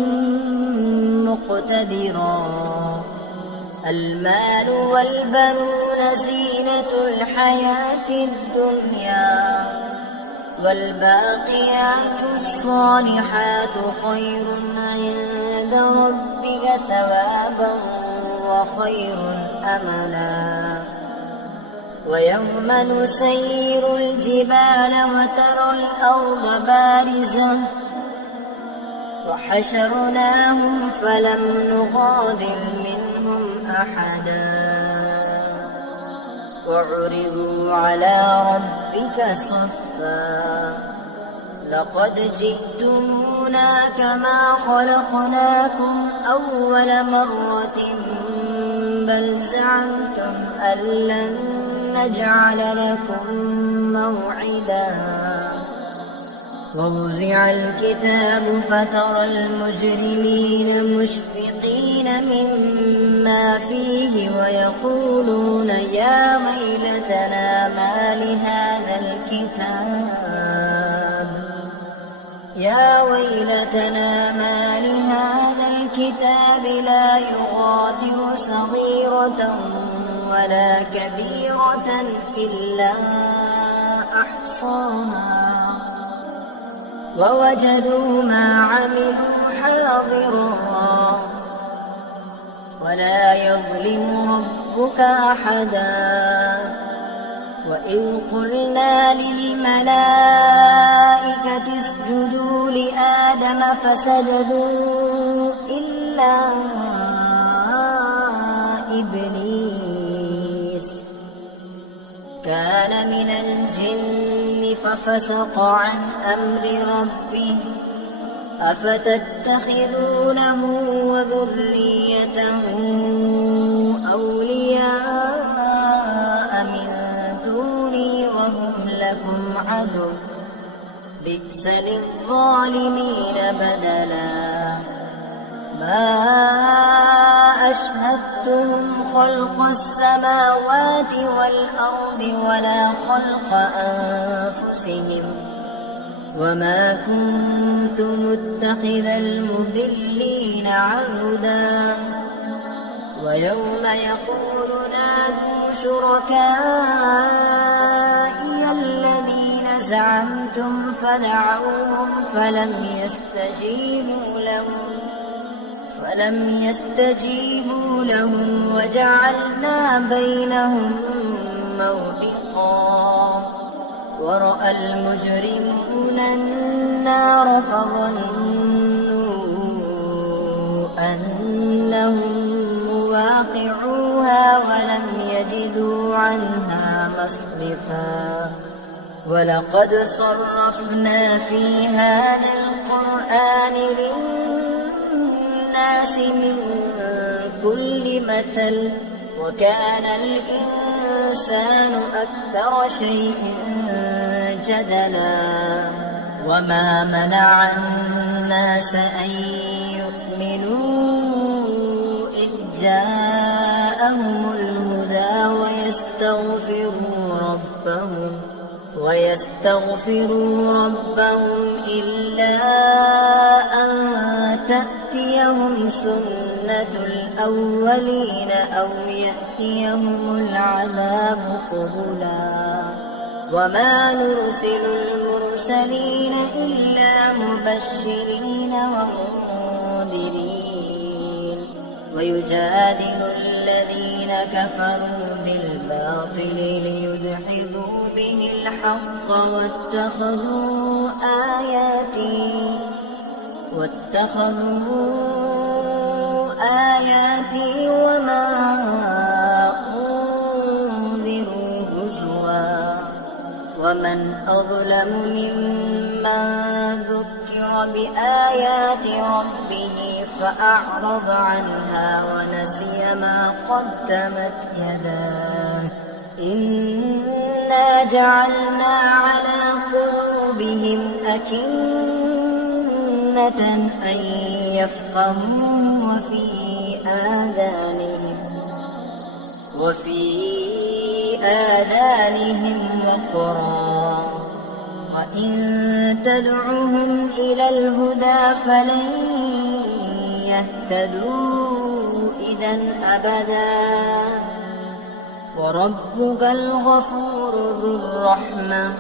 مقتدرا المال والبنون زينة الحياة الدنيا والباقيات الصالحات خير عند ربك ثوابا وخير أملا ويوم نسير الجبال وترى الأرض بارزة وحشرناهم فلم نغادر منهم أحدا وعرضوا على ربك صفا لقد جئتمونا كما خلقناكم أول مرة بل زعمتم أن لن نجعل لكم موعدا ووزع الكتاب فترى المجرمين مشفقين مما بما فيه ويقولون يا ويلتنا ما لهذا الكتاب لا يغادر صغيرة ولا كبيرة إلا أحصاها ووجدوا ما عملوا حاضرا ولا يظلم ربك أحدا وإذ قلنا للملائكة اسجدوا لآدم فسجدوا إلا إبليس كان من الجن ففسق عن أمر ربه أفتتخذونه وذريته أولياء من دوني وهم لكم عدو بئس للظالمين بدلا ما أشهدتهم خلق السماوات والأرض ولا خلق أنفسهم وما كنت متخذ المضلين عضدا ويوم يقول نادوا شركائي الذين زعمتم فدعوهم فلم يستجيبوا لهم وجعلنا بينهم موبقا ورأى المجرمون النار فظنوا أنهم مواقعوها ولم يجدوا عنها مصرفا ولقد صرفنا في هذا القرآن للناس من كل مثل وكان الإنسان أكثر شيء جدلا وما منع الناس أن يؤمنوا إذ جاءهم الهدى ويستغفروا ربهم إلا أن تأتيهم سنة الأولين أو يأتيهم العذاب قبلا وما نرسل المرسلين إلا مبشرين ومنذرين ويجادل الذين كفروا بالباطل ليدحضوا به الحق واتخذوا آياتي وما أنذروا هزوا ومن أظلم ممن ذكر بآيات ربه فأعرض عنها ونسي ما قدمت يداه إنا جعلنا على قلوبهم أكنة أن يفقهوا وفي آذانهم وقرا وإن تدعهم إلى الهدى فلن يهتدوا إذا أبدا وربك الغفور ذو الرحمة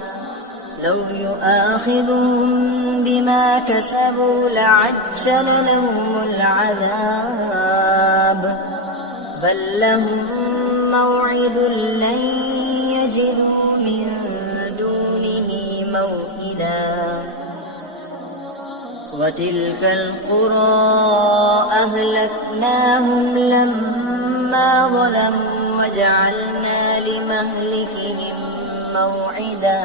لو يؤاخذهم بما كسبوا لعجل لهم العذاب بل لهم موعد لن يجدوا من دونه موئلا وتلك القرى أهلكناهم لما ظلموا وجعلنا لمهلكهم موعدا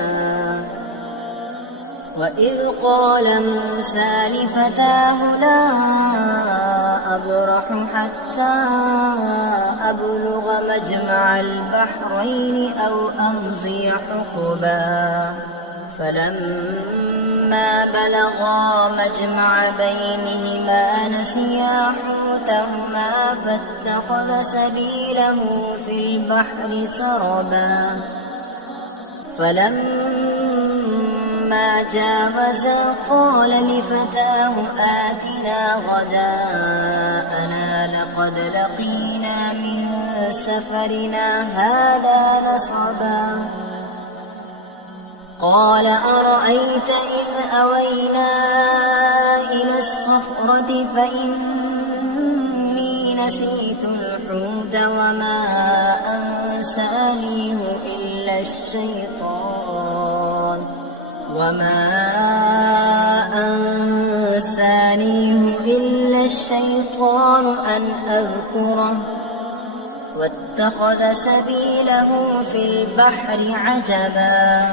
وإذ قال موسى لفتاه لا أبرح حتى أبلغ مجمع البحرين أو أمضي حقبا فلما بلغا مجمع بينهما نسيا ساحتهما فاتخذ سبيله في البحر سربا فلما جاوزا قال لفتاه آتنا غداءنا لقد لقينا من سفرنا هذا نصبا قال أرأيت إذ أوينا إلى الصخرة فإني نسيت الحوت وما أنسانيه إلا الشيطان أن أذكره واتخذ سبيله في البحر عجبا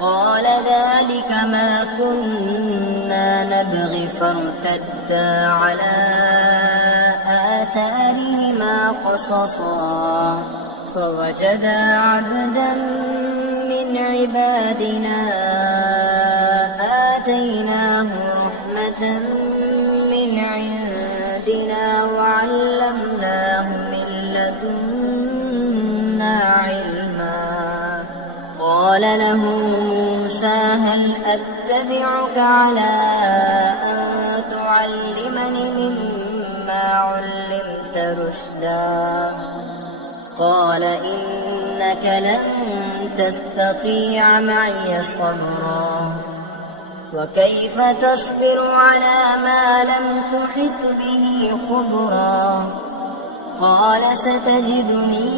قال ذلك ما كنا نبغي فارتدا على آثارهما قصصا فوجدا عبدا من عبادنا آتيناه رحمة من عندنا وعلمناه من لدنا علما قال له موسى هل أتبعك على أن تعلمني مما علمت رشدا قال إنك لن تستطيع معي صبرا وكيف تصبر على ما لم تحط به خبرا قال ستجدني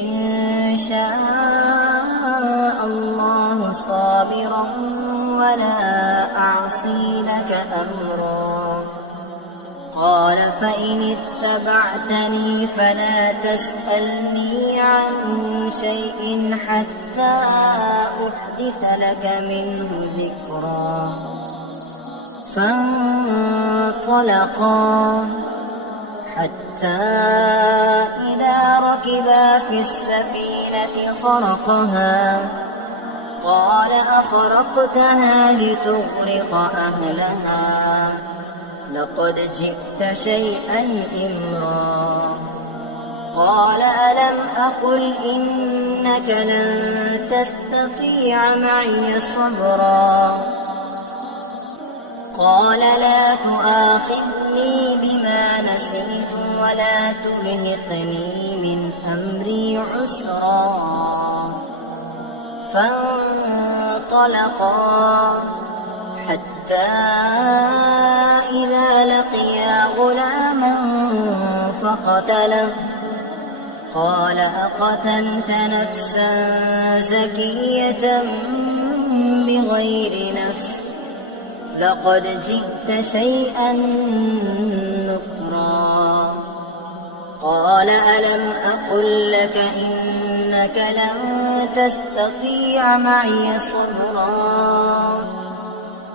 إن شاء الله صابرا ولا أعصي لك أمرا قال فإن اتبعتني فلا تسألني عن شيء حتى أحدث لك منه ذكرا فانطلقا حتى إذا ركبا في السفينة خرقها قال أخرقتها لتغرق أهلها لقد جئت شيئا إمرا قال ألم أقل إنك لن تستطيع معي صبرا قال لا تؤاخذني بما نسيت ولا ترهقني من أمري عسرا فانطلقا حتى إذا لقيا غلاما فقتله قال أقتلت نفسا زكية بغير نفس لقد جئت شيئا نكرا قال ألم أقل لك إنك لن تستطيع معي صبرا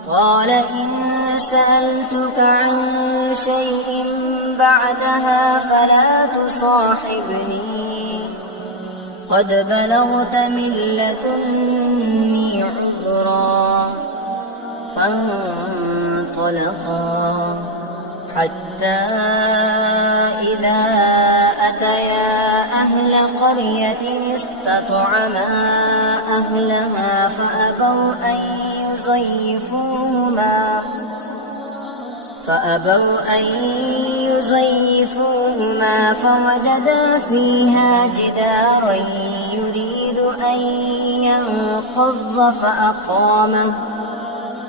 قال إن سألتك عن شيء بعدها فلا تصاحبني قد بلغت من لدني عذرا فانطلقا حتى إذا أتيا أهل قرية استطعما أهلها فأبوا أن يضيفوهما فوجدا فيها جدارا يريد أن ينقض فأقامه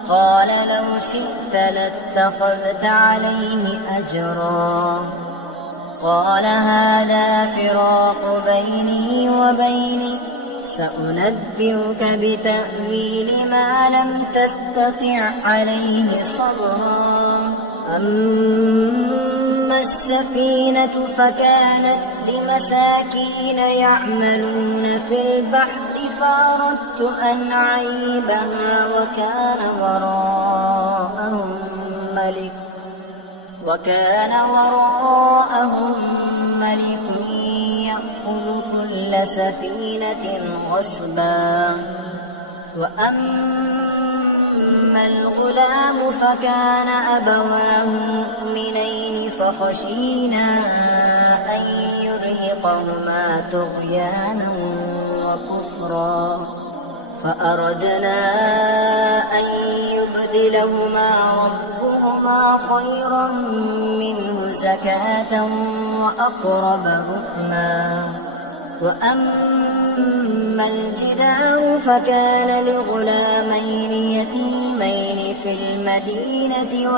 قال لو شئت لاتخذت عليه أجرا قال هذا فراق بيني وبينك سأنبئك بتأويل ما لم تستطع عليه صبرا أما السفينة فكانت لمساكين يعملون في البحر فأردت أن أعيبها وكان وراءهم ملك يأخذ كل سفينة غصبا وأما أما الغلام فكان أبواه مؤمنين فخشينا أن يرهقهما طغيانا وكفرا فأردنا أن يبدلهما ربهما خيرا منه زكاة وأقرب رحما وأما الجدار فكان لغلامين يتيمين في المدينة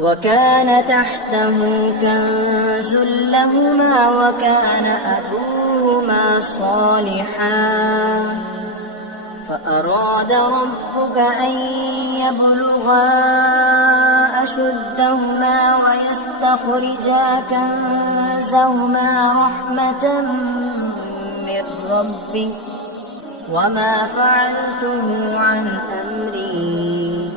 وكان تحته كنز لهما وكان أبوهما صالحا فأراد ربك أن يبلغا أشدهما ويستخرجا كنزهما رحمة من ربك وما فعلته عن أمري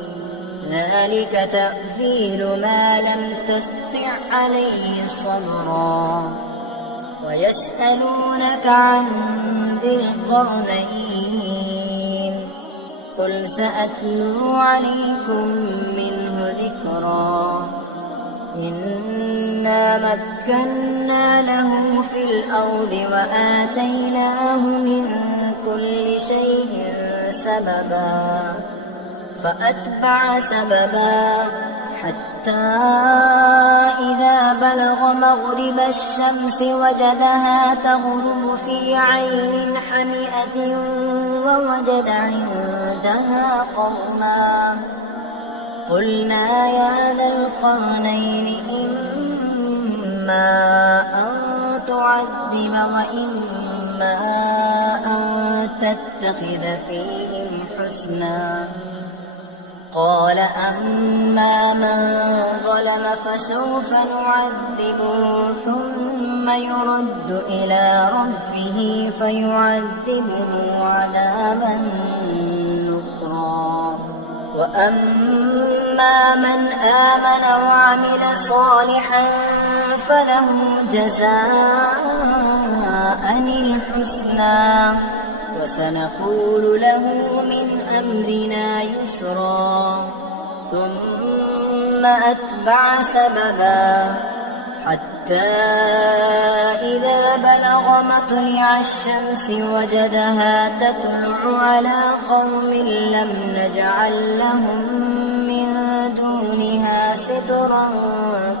ذلك تأويل ما لم تستطع عليه صبرا ويسألونك عن ذي القرنين قل سأتلو عليكم منه ذكرا إنا مكنا له في الأرض وآتيناه من كل شيء سببا فأتبع سببا حتى إذا بلغ مغرب الشمس وجدها تغرب في عين حمئة ووجد عندها قوما قلنا يا ذا القرنين إما أن تعذب وإما أن تتخذ فيهم حسنا قال أما من ظلم فسوف نعذبه ثم يرد إلى ربه فيعذبه عذابا نكرا وأما من آمن وعمل صالحا فله جزاء الحسنى وسنقول له من أمرنا يسرا ثم أتبع سببا حتى إذا بلغ مطلع الشمس وجدها تطلع على قوم لم نجعل لهم من دونها سترا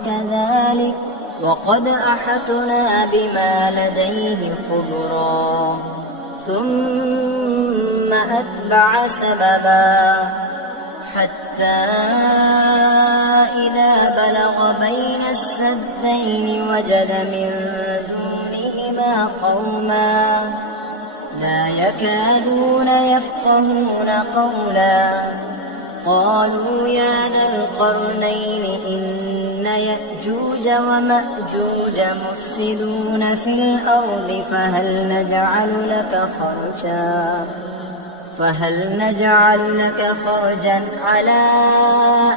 كذلك وقد أحطنا بما لديه خبرا ثم أتبع سببا حتى إذا بلغ بين السدين وجد من دونهما قوما لا يكادون يفقهون قولا قالوا يا ذا القرنين إن يأجوج ومأجوج مفسدون في الأرض فهل نجعل لك خرجا على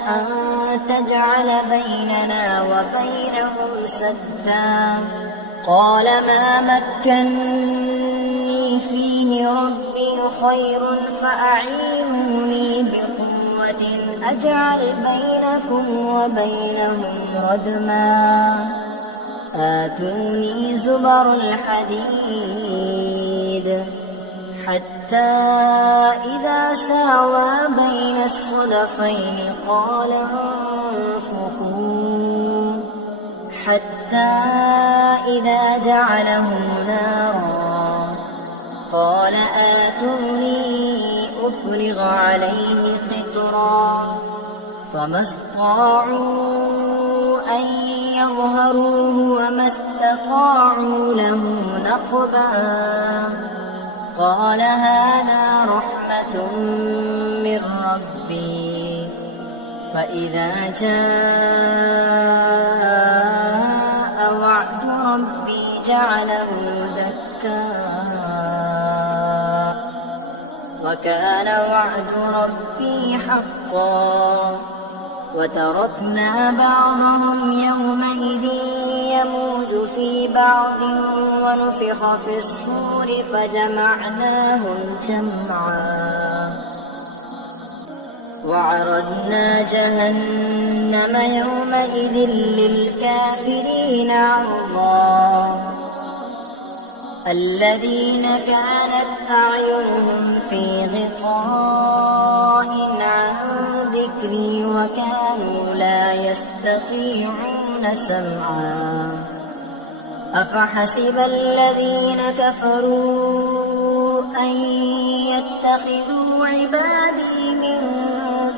أن تجعل بيننا وبينهم سدا قال ما مكني فيه ربي خير فأعينوني بقوة أجعل بينكم وبينهم ردما آتوني زبر الحديد حتى إذا ساوى بين الصدفين قال انفخوا حتى إذا جعله نارا قال آتوني أفرغ عليه قطرا فما استطاعوا أن يظهروه وما استطاعوا له نقبا قال هذا رحمة من ربي فإذا جاء وعد ربي جعله دكا وكان وعد ربي حقا وتركنا بعضهم يومئذ يموج في بعض ونفخ في الصور فجمعناهم جمعا وعرضنا جهنم يومئذ للكافرين عرضا الذين كانت أعينهم في غطاء عن ذكري وكانوا لا يستطيعون سمعا أفحسب الذين كفروا أن يتخذوا عبادي من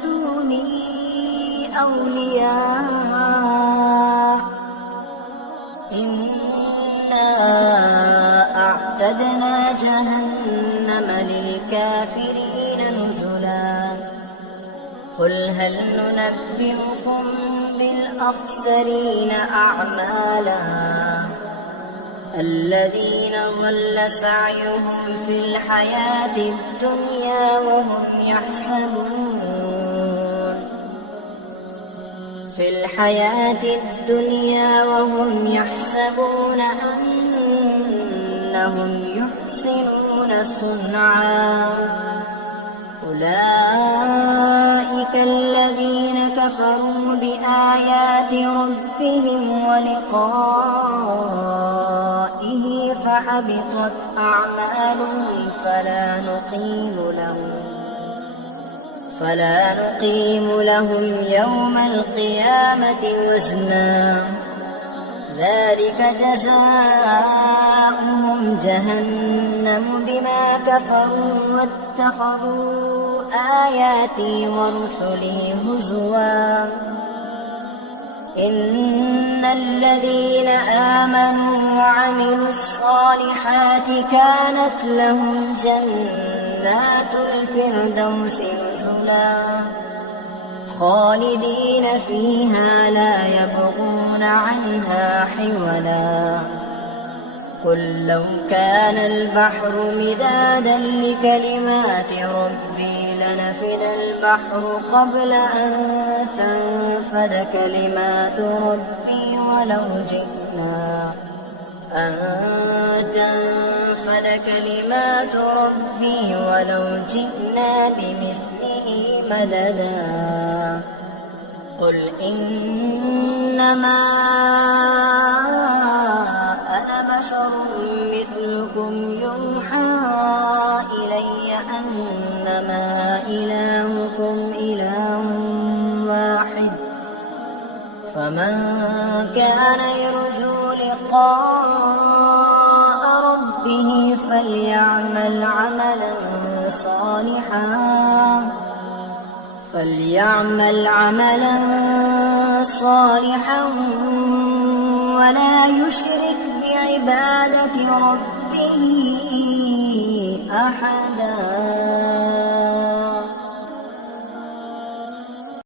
دوني أولياء إنا أعتدنا جهنم للكافرين نزلا قل هل ننبئكم بالأخسرين أعمالا الذين ضل سعيهم في الحياة الدنيا وهم يحسبون أنهم يحسنون صنعا أولئك الذين كفروا بآيات ربهم ولقائه فحبطت أعمالهم فلا نقيم لهم يوم القيامة وزنا ذلك جزاؤهم جهنم بما كفروا واتخذوا آياتي ورسلي هزوا إن الذين آمنوا وعملوا الصالحات كانت لهم جنات الفردوس نزلا خالدين فيها لا يبغون عنها حولا قل لو كان البحر مدادا لكلمات ربي لنفد البحر قبل أن تنفد كلمات ربي ولو جئنا بمثله مددا قل إنما أنا بشر مثلكم يوحى إلي أنما إلهكم إله واحد فمن كان يرجو لقاء ربه فليعمل عملا صالحا ولا يشرك بعبادة ربه أحدا.